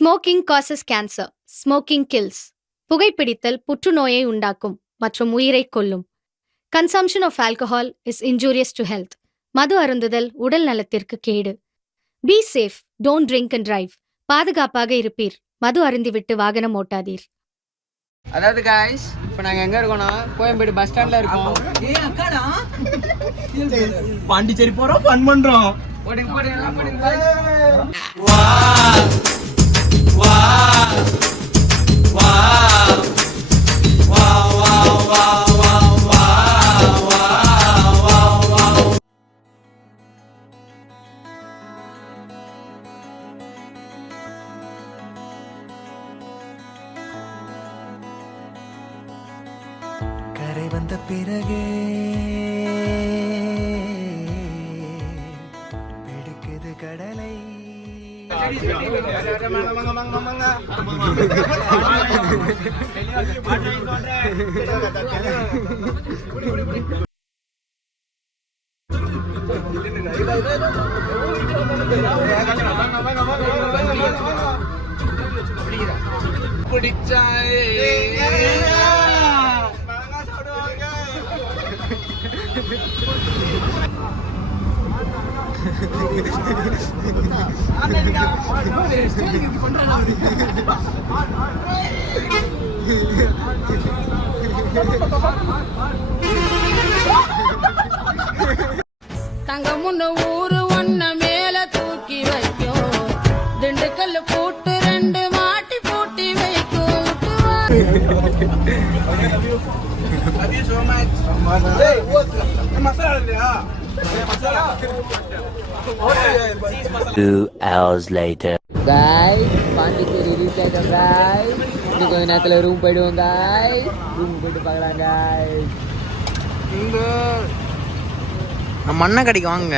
Smoking causes cancer. Smoking kills. புகைப்பிடித்தல் புற்றுநோயை உண்டாக்கும் மற்றும் உயிரைக் கொல்லும். Consumption of alcohol is injurious to health. மது அருந்துதல் உடல் நலத்திற்கு கேடு. Be safe, don't drink and drive. பாதுகாப்பாக இருப்பீர். மது அருந்திவிட்டு வாகனம் ஓட்டாதீர். அதாவது காய்ஸ், இப்போ நாங்கள் எங்கே இருக்கோம்னா கோயம்பேடு பஸ் ஸ்டாண்டில் இருக்கோம். பாண்டிச்சேரி போகிறோம், ஃபன் பண்ணுறோம். போடுங்க போடுங்க எல்லாம் போடுங்க. கரை வந்த பிறகே பிடிக்குது கடலை. தங்கம் முன்ன ஊரு ஒன்ன மேல தூக்கி வைக்கும், திண்டுக்கல் பூட்டு ரெண்டு மாட்டி பூட்டி வைக்கும். காய்ஸ், பாண்டிச்சேரி ரீச் ஆகிட்டோம் காய்ஸ். இன்னும் கொஞ்ச நேரத்தில் ரூம் போயிடுவோம் காய்ஸ். ரூம் போயிட்டு பார்க்கலாம் காய்ஸ். இங்கே நம்ம அண்ணன் கடைக்கு வாங்க.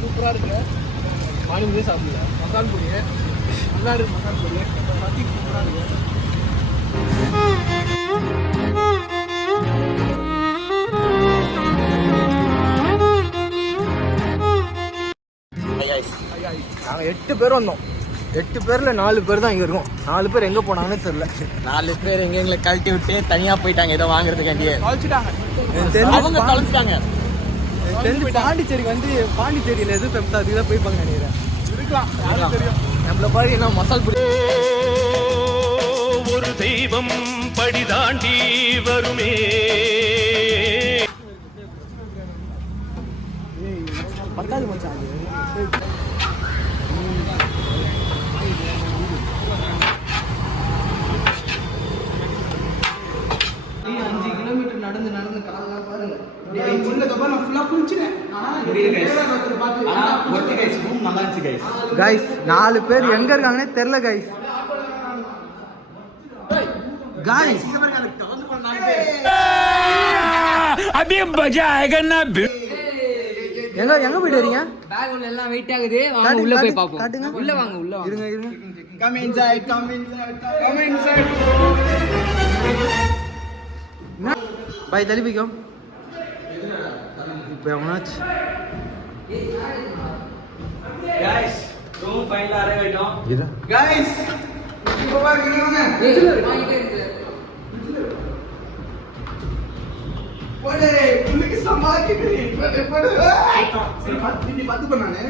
சூப்பராக இருக்கு. மாநிலமே சாப்பிடல. மசால் பொடி நல்லா இருக்கு. மசால் பொடி பத்தி சூப்பராக இருக்கு. நாங்கள் 8 பேர் வந்தோம். 8 பேரில் 4 பேர் தான் இங்கே இருக்கோம். 4 பேர் எங்கே போனாங்கன்னு தெரியல. 4 பேர் எங்களை கழட்டி விட்டு தனியாக போயிட்டாங்க ஏதோ வாங்குறதுக்காண்டியே. அவங்க தொலைச்சிட்டாங்க. தெரிஞ்சு பாண்டிச்சேரிக்கு வந்து பாண்டிச்சேரியில் எது ஃபேமஸ் அதுக்கு தான் போய்ப்பாங்க நினைக்கிறேன். இருக்கலாம், யாரும் தெரியும். நம்மளை பாரு என்ன மசால் பொடி. ஒரு தெய்வம் படிதாண்டி வருமே. பத்தாது மச்சான். நடந்து நடந்து காலெல்லாம் பாருங்க. गाइस 4 பேர் எங்க இருக்காங்கன்னே தெரியல गाइस. गाइस अभी मजा आएगा ना. எங்க எங்க போயிட்டு வரீங்க? பேக் உள்ள எல்லாம் வெயிட் ஆகுது. வாங்க உள்ள போய் பாப்போம். காட்டுங்க. உள்ள வாங்க உள்ள வாங்க. இருங்க இருங்க. Come inside come inside come inside. भाई दली भी क्यों இப்போ எவனாச்சு गाइस रूम फाइनल आ रहे हो இது गाइस இப்போ பாருங்க போடே புள்ளிக்கு சமாளிக்கிறீ போடே சரி 10 பண்ணானே